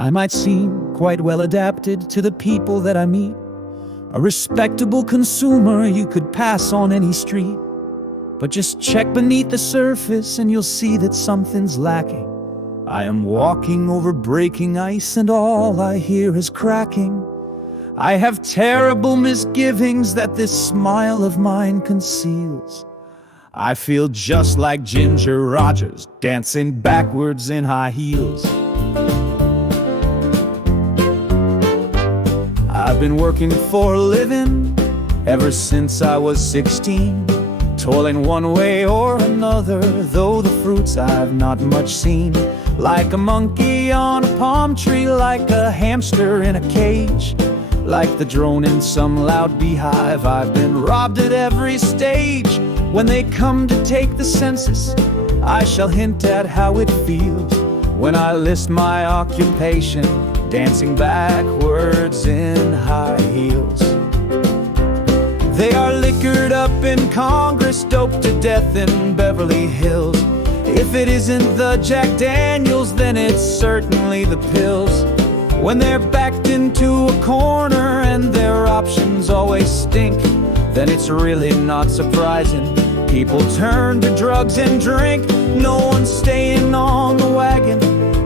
I might seem quite well adapted to the people that I meet, a respectable consumer you could pass on any street. But just check beneath the surface and you'll see that something's lacking. I am walking over breaking ice and all I hear is cracking. I have terrible misgivings that this smile of mine conceals. I feel just like Ginger Rogers dancing backwards in high heels. I've been working for a living ever since I was 16, toiling one way or another, though the fruits I've not much seen. Like a monkey on a palm tree, like a hamster in a cage, like the drone in some loud beehive, I've been robbed at every stage. When they come to take the census, I shall hint at how it feels when I list my occupation, dancing backwards in high heels. They are liquored up in Congress, doped to death in Beverly Hills. If it isn't the Jack Daniels, then it's certainly the pills. When they're backed into a corner and their options always stink, then it's really not surprising people turn to drugs and drink. No one's staying on the wagon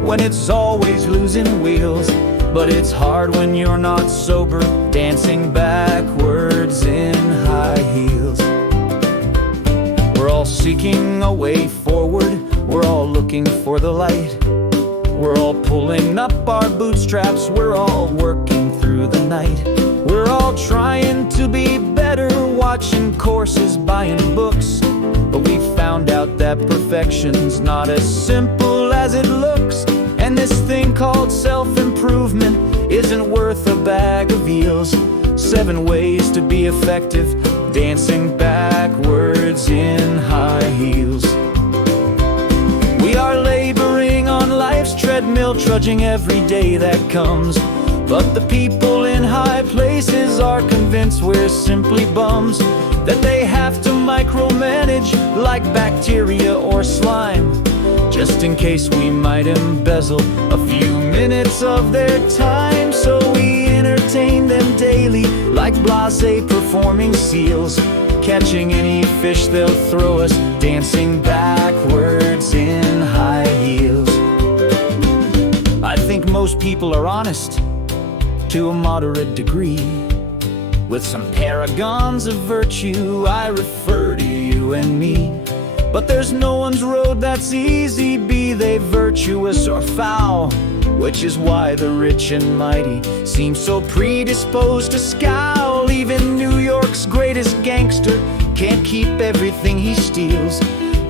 when it's always losing wheels. But it's hard when you're not sober, dancing backwards in high heels. We're all seeking a way forward, we're all looking for the light. We're all pulling up our bootstraps, we're all working through the night. We're all trying to be better, watching courses, buying books. But we found out that perfection's not as simple as it looks. And this thing called self-improvement isn't worth a bag of eels. 7 ways to be effective, dancing backwards in high heels. We are laboring on life's treadmill, trudging every day that comes. But the people in high places are convinced we're simply bums, that they have to micromanage like bacteria or slime, just in case we might embezzle a few minutes of their time. So we entertain them daily like blasé performing seals, catching any fish they'll throw us, dancing backwards in high heels. I think most people are honest to a moderate degree. With some paragons of virtue, I refer to you and me. But there's no one's road that's easy, be they virtuous or foul, which is why the rich and mighty seem so predisposed to scowl. Even New York's greatest gangster can't keep everything he steals.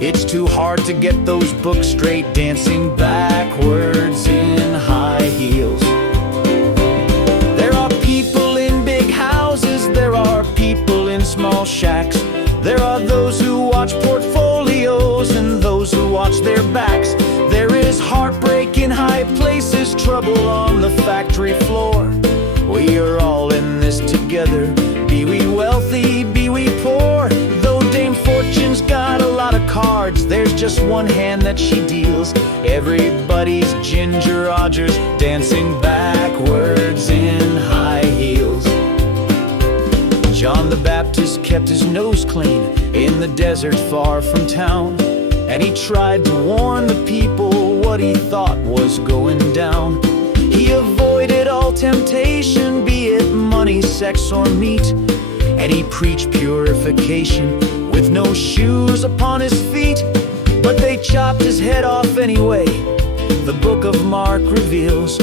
It's too hard to get those books straight, dancing backwards in high heels. There are people in big houses, there are people in small shacks. There are those who watch portfolios and those who watch their backs. There is heartbreak in high places, trouble on the factory floor. We are all in this together, be we wealthy, be we poor. Though Dame Fortune's got a lot of cards, there's just one hand that she deals. Everybody's Ginger Rogers, dancing backwards in high heels. John the Baptist kept his nose clean in the desert far from town, and he tried to warn the people what he thought was going down. He avoided all temptation, be it money, sex, or meat, and he preached purification with no shoes upon his feet. But they chopped his head off anyway, the book of Mark reveals,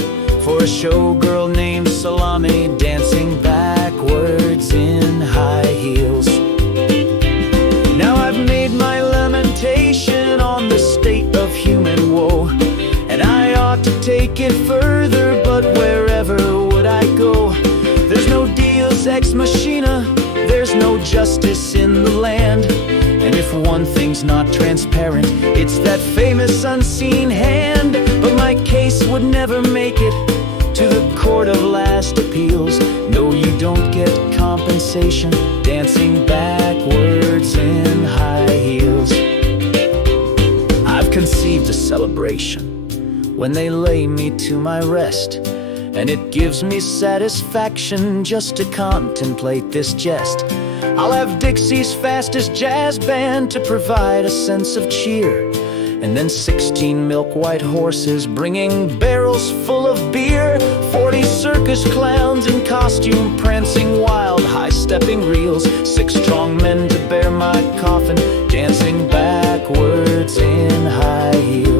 for a showgirl named Salome, dancing backwards in high heels. Now I've made my lamentation on the state of human woe, and I ought to take it further, but wherever would I go? There's no Deus ex machina, there's no justice in the land. And if one thing's not transparent, it's that famous unseen hand. But my case would never make it to the court of last appeals. No, you don't get compensation, dancing backwards in high heels. I've conceived a celebration when they lay me to my rest. And it gives me satisfaction just to contemplate this jest. I'll have Dixie's fastest jazz band to provide a sense of cheer, and then 16 milk-white horses bringing barrels full of beer, 40 circus clowns in costume prancing wild, high-stepping reels, 6 strong men to bear my coffin, dancing backwards in high heels.